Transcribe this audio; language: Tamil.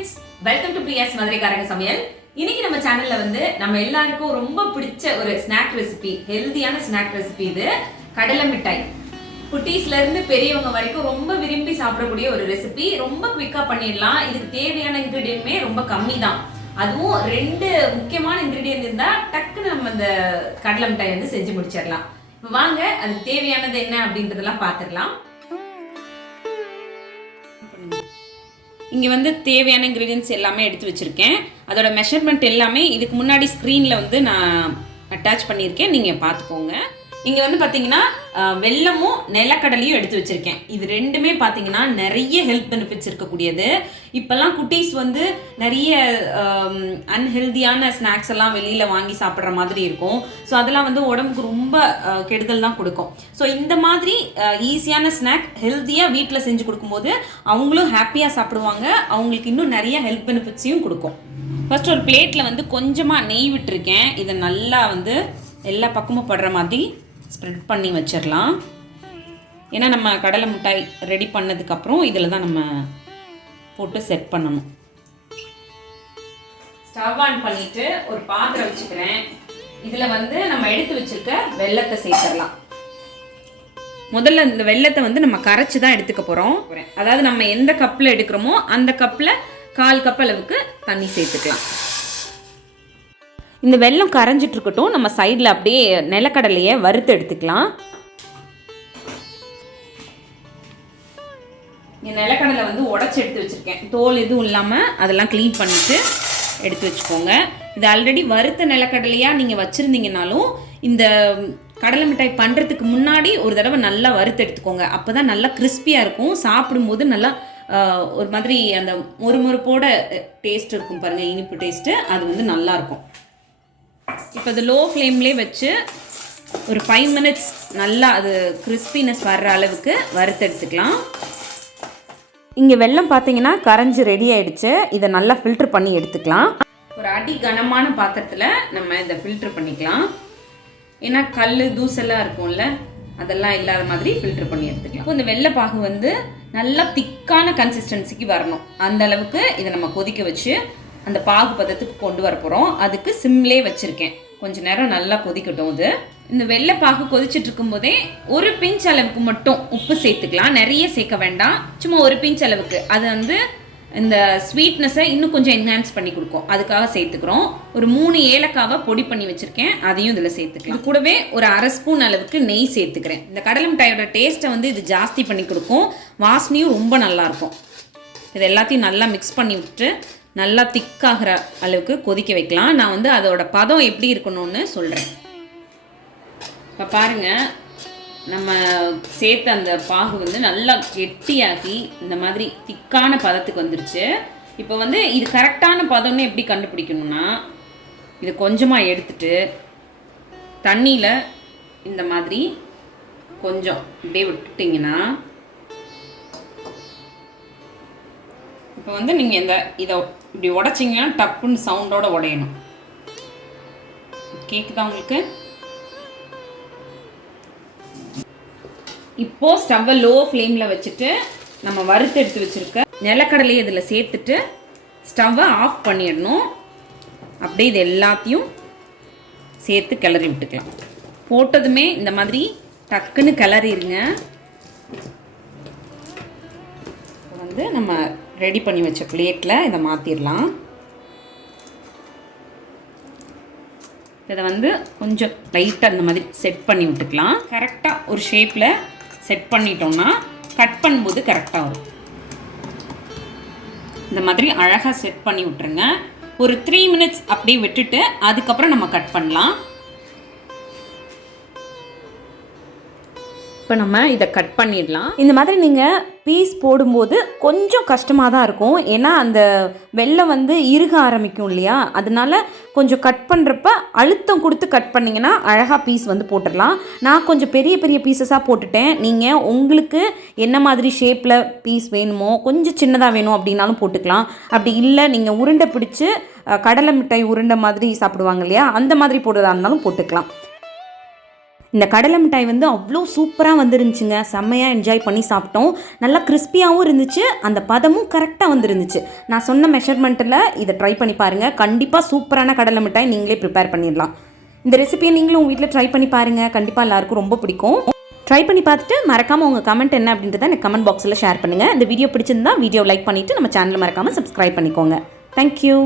ஃப்ரெண்ட்ஸ் வெல்கம் டு பிரியாஸ் மதுரைக்காரங்க சமையல். இன்னைக்கு நம்ம சேனல்ல வந்து நம்ம எல்லாருக்கும் ரொம்ப பிடிச்ச ஒரு ஸ்நாக் ரெசிபி ஹெல்தியான ஸ்நாக் ரெசிபி இது கடலை மிட்டாய். குட்டீஸ்ல இருந்து பெரியவங்க வரைக்கும் ரொம்ப விரும்பி சாப்பிடக்கூடிய ஒரு ரெசிபி ரொம்ப குவிக்கா பண்ணிடலாம். இதுக்கு தேவையான இன்கிரீடியன்மே ரொம்ப கம்மி தான் அதுவும் ரெண்டு முக்கியமான இன்கிரீடியன்ட் இருந்தா டக்குன்னு நம்ம இந்த கடலை மிட்டாய் வந்து செஞ்சு முடிச்சிடலாம். இப்போ வாங்க அதுக்கு தேவையானது என்ன அப்படின்றதெல்லாம் பார்த்துடலாம். இங்கே வந்து தேவையான இன்க்ரீடியன்ஸ் எல்லாமே எடுத்து வச்சுருக்கேன். அதோட மெஷர்மெண்ட் எல்லாமே இதுக்கு முன்னாடி ஸ்க்ரீனில் வந்து நான் அட்டாச் பண்ணியிருக்கேன். நீங்கள் பார்த்துக்கோங்க. இங்கே வந்து பார்த்தீங்கன்னா வெள்ளமும் வெல்லமும் நிலக்கடலையும் எடுத்து வச்சுருக்கேன். இது ரெண்டுமே பார்த்தீங்கன்னா நிறைய ஹெல்த் பெனிஃபிட்ஸ் இருக்கக்கூடியது. இப்போல்லாம் குட்டீஸ் வந்து நிறைய அன்ஹெல்தியான ஸ்நாக்ஸ் எல்லாம் வெளியில் வாங்கி சாப்பிட்ற மாதிரி இருக்கும். ஸோ அதெல்லாம் வந்து உடம்புக்கு ரொம்ப கெடுதல் தான் கொடுக்கும். ஸோ இந்த மாதிரி ஈஸியான ஸ்நாக் ஹெல்த்தியாக வீட்டில் செஞ்சு கொடுக்கும்போது அவங்களும் ஹாப்பியாக சாப்பிடுவாங்க. அவங்களுக்கு இன்னும் நிறைய ஹெல்த் பெனிஃபிட்ஸையும் கொடுக்கும். ஃபர்ஸ்ட் ஒரு பிளேட்டில் வந்து கொஞ்சமாக நெய் விட்டுருக்கேன். இதை நல்லா வந்து எல்லா பக்கமும் படுற மாதிரி ஸ்ப்ரெட் பண்ணி வச்சிடலாம் ஏன்னா நம்ம கடலை மிட்டாய் ரெடி பண்ணதுக்கப்புறம் இதில் தான் நம்ம போட்டு செட் பண்ணணும். ஸ்டவ் ஆன் பண்ணிட்டு ஒரு பாத்திரம் வச்சுக்கிறேன். இதில் வந்து நம்ம எடுத்து வச்சிருக்க வெள்ளத்தை சேர்த்துடலாம். முதல்ல இந்த வெள்ளத்தை வந்து நம்ம கரைச்சி தான் எடுத்துக்க போகிறோம் அதாவது நம்ம எந்த கப்பில் எடுக்கிறோமோ அந்த கப்பில் கால் கப் அளவுக்கு தண்ணி சேர்த்துக்கலாம். இந்த வெல்லம் கரைஞ்சிட்டு இருக்கட்டும் நம்ம சைடில் அப்படியே நிலக்கடலையை வறுத்து எடுத்துக்கலாம். இங்கே நிலக்கடலை வந்து உடச்சி எடுத்து வச்சுருக்கேன். தோல் எதுவும் இல்லாமல் அதெல்லாம் க்ளீன் பண்ணிவிட்டு எடுத்து வச்சுக்கோங்க. இது ஆல்ரெடி வறுத்த நிலக்கடலையாக நீங்கள் வச்சுருந்தீங்கனாலும் இந்த கடலை மிட்டாய் பண்ணுறதுக்கு முன்னாடி ஒரு தடவை நல்லா வறுத்து எடுத்துக்கோங்க. அப்போ தான் நல்லா கிறிஸ்பியாக இருக்கும். சாப்பிடும்போது நல்லா ஒரு மாதிரி அந்த மொறுமொறுப்போட டேஸ்ட் இருக்கும் பாருங்கள் இனிப்பு டேஸ்ட்டு அது வந்து நல்லாயிருக்கும் இப்போ அது லோ ஃப்ளேம்லேயே வச்சு ஒரு ஃபைவ் மினிட்ஸ் நல்லா அது கிறிஸ்பினஸ் வர்ற அளவுக்கு வறுத்து எடுத்துக்கலாம். இங்கே வெள்ளம் பார்த்தீங்கன்னா கரைஞ்சி ரெடி ஆயிடுச்சு. இதை நல்லா ஃபில்டர் பண்ணி எடுத்துக்கலாம். ஒரு அடி கனமான பாத்திரத்தில் நம்ம இதை ஃபில்டர் பண்ணிக்கலாம். ஏன்னா கல் தூசெல்லாம் இருக்கும்ல அதெல்லாம் இல்லாத மாதிரி ஃபில்டர் பண்ணி எடுத்துக்கலாம். இப்போ இந்த வெள்ளை பாகு வந்து நல்லா திக்கான கன்சிஸ்டன்சிக்கு வரணும். அந்த அளவுக்கு இதை நம்ம கொதிக்க வச்சு அந்த பாகு பதத்துக்கு கொண்டு வர போகிறோம் அதுக்கு சிம்லே வச்சுருக்கேன். கொஞ்ச நேரம் நல்லா கொதிக்கட்டும் இது இந்த வெள்ளை பாகு கொதிச்சுட்டு இருக்கும்போதே ஒரு பிஞ்ச் அளவுக்கு மட்டும் உப்பு சேர்த்துக்கலாம். நிறைய சேர்க்க வேண்டாம். சும்மா ஒரு பிஞ்ச் அளவுக்கு. அது வந்து இந்த ஸ்வீட்னஸை இன்னும் கொஞ்சம் என்ஹான்ஸ் பண்ணி கொடுக்கும். அதுக்காக சேர்த்துக்கிறோம். ஒரு மூணு ஏலக்காவை பொடி பண்ணி வச்சுருக்கேன். அதையும் இதில் சேர்த்துக்கலாம். இது கூடவே ஒரு அரை ஸ்பூன் அளவுக்கு நெய் சேர்த்துக்கிறேன். இந்த கடலை மிட்டாயோட டேஸ்ட்டை வந்து இது ஜாஸ்தி பண்ணி கொடுக்கும். வாசனையும் ரொம்ப நல்லாயிருக்கும் இது எல்லாத்தையும் நல்லா மிக்ஸ் பண்ணி விட்டு நல்லா திக்காகிற அளவுக்கு கொதிக்க வைக்கலாம். நான் வந்து அதோட பதம் எப்படி இருக்கணும்னு சொல்கிறேன் இப்போ பாருங்கள் நம்ம சேர்த்த அந்த பாகு வந்து நல்லா கெட்டியாக்கி இந்த மாதிரி திக்கான பதத்துக்கு வந்துருச்சு. இப்போ வந்து இது கரெக்டான பதம்னு எப்படி கண்டுபிடிக்கணும்னா இது கொஞ்சமாக எடுத்துட்டு தண்ணியில் இந்த மாதிரி கொஞ்சம் இப்படியே விட்டுட்டிங்கன்னா இப்போ வந்து நீங்கள் இந்த இதை இப்படி உடைச்சிங்கன்னா டப்புன்னு சவுண்டோட உடையணும். கேட்குதா உங்களுக்கு? இப்போ ஸ்டவ்வை லோ ஃப்ளேமில் வச்சுட்டு நம்ம வறுத்து எடுத்து வச்சுருக்க நிலக்கடலையை இதில் சேர்த்துட்டு ஸ்டவ்வை ஆஃப் பண்ணிடணும். அப்படியே இது எல்லாத்தையும் சேர்த்து கிளறி விட்டுக்கலாம். போட்டதுமே இந்த மாதிரி டக்குன்னு கிளறிடுங்க வந்து நம்ம ரெடி பண்ணி வச்ச பிளேட்டில் இதை மாற்றிடலாம் இதை வந்து கொஞ்சம் லைட்டாக இந்த மாதிரி செட் பண்ணி விட்டுக்கலாம். கரெக்டாக ஒரு ஷேப்பில் செட் பண்ணிட்டோம்னா கட் பண்ணும்போது கரெக்டாக வரும். இந்த மாதிரி அழகாக செட் பண்ணி விட்டுருங்க. ஒரு த்ரீ மினிட்ஸ் அப்படியே விட்டுட்டு அதுக்கப்புறம் நம்ம கட் பண்ணலாம். இப்போ நம்ம இதை கட் பண்ணிடலாம். இந்த மாதிரி நீங்கள் பீஸ் போடும்போது கொஞ்சம் கஷ்டமாக தான் இருக்கும். ஏன்னா அந்த வெள்ளம் வந்து இறுக ஆரம்பிக்கும் இல்லையா? அதனால கொஞ்சம் கட் பண்ணுறப்ப அழுத்தம் கொடுத்து கட் பண்ணிங்கன்னா அழகாக பீஸ் வந்து போட்டுடலாம். நான் கொஞ்சம் பெரிய பெரிய பீசஸாக போட்டுட்டேன். நீங்கள் உங்களுக்கு என்ன மாதிரி ஷேப்பில் பீஸ் வேணுமோ கொஞ்சம் சின்னதாக வேணும் அப்படின்னாலும் போட்டுக்கலாம். அப்படி இல்லை நீங்கள் உருண்டை பிடிச்சி கடலை மிட்டாய் உருண்டை மாதிரி சாப்பிடுவாங்க இல்லையா? அந்த மாதிரி போடுறதா இருந்தாலும் போட்டுக்கலாம். இந்த கடலை மிட்டாய் வந்து அவ்வளோ சூப்பராக வந்துருந்துச்சுங்க. செம்மையாக என்ஜாய் பண்ணி சாப்பிட்டோம். நல்லா கிறிஸ்பியாகவும் இருந்துச்சு. அந்த பதமும் கரெக்டாக வந்துருந்துச்சு. நான் சொன்ன மெஷர்மெண்ட்டில் இதை ட்ரை பண்ணி பாருங்கள் கண்டிப்பாக சூப்பரான கடலை மிட்டாய் நீங்களே ப்ரிப்பேர் பண்ணிடலாம். இந்த ரெசிபியை நீங்களும் உங்கள் வீட்டில் ட்ரை பண்ணி பாருங்கள் கண்டிப்பாக எல்லாருக்கும் ரொம்ப பிடிக்கும். ட்ரை பண்ணி பார்த்துட்டு மறக்காமல் உங்கள் கமெண்ட் என்ன அப்படின்றத எனக்கு கமெண்ட் பாக்ஸில் ஷேர் பண்ணுங்கள் இந்த வீடியோ பிடிச்சிருந்தா வீடியோ லைக் பண்ணிவிட்டு நம்ம சேனல் மறக்காமல் சப்ஸ்கிரைப் பண்ணிக்கோங்க. தேங்க்யூ